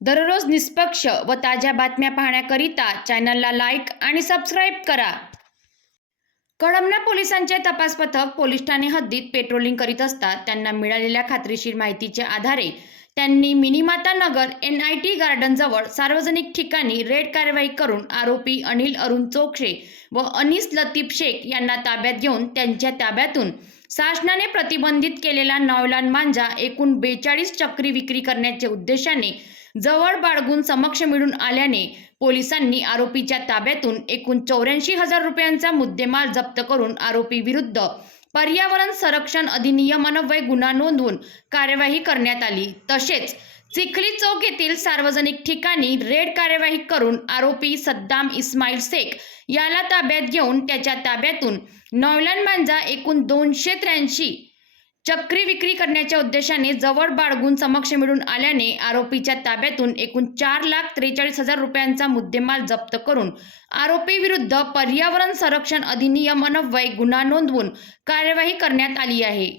दररोज निष्पक्ष व ताज्या बातम्या पाहण्याकरिता चॅनलला लाईक आणि सबस्क्राईब करा. कळमना पोलिसांचे तपास पथक पोलीस ठाणे हद्दीत पेट्रोलिंग करीत असता त्यांना मिळालेल्या खात्रीशीर माहितीच्या आधारे त्यांनी Minimata Nagar N I T गार्डनजवळ सार्वजनिक ठिकाणी रेड कारवाई करून आरोपी अनिल अरुण चोक्षे व अनिस लतीफ शेख यांना ताब्यात घेऊन त्यांच्या ताब्यातून शासनाने प्रतिबंधित केलेला नावलान मांजा एकूण बेचाळीस चक्री विक्री करण्याच्या उद्देशाने जवळ बाळगून समक्ष मिळून आल्याने पोलिसांनी आरोपीच्या ताब्यातून एकूण चौऱ्याऐंशी हजार रुपयांचा मुद्देमाल जप्त करून आरोपी विरुद्ध पर्यावरण संरक्षण अधिनियमान्वये गुन्हा नोंदवून कार्यवाही करण्यात आली. तसेच चिखली चौक येथील सार्वजनिक ठिकाणी रेड कार्यवाही करून आरोपी सद्दाम इस्माईल शेख याला ताब्यात घेऊन त्याच्या ताब्यातून नौलान मांजा एकूण दोनशे त्र्याऐंशी चक्री विक्री करण्याच्या उद्देशाने जवळ बाळगून समक्ष मिळून आल्याने आरोपीच्या ताब्यातून एकूण चार लाख त्रेचाळीस हजार रुपयांचा मुद्देमाल जप्त करून आरोपी विरुद्ध पर्यावरण संरक्षण अधिनियम अन्वय गुन्हा नोंदवून कार्यवाही करण्यात आली आहे.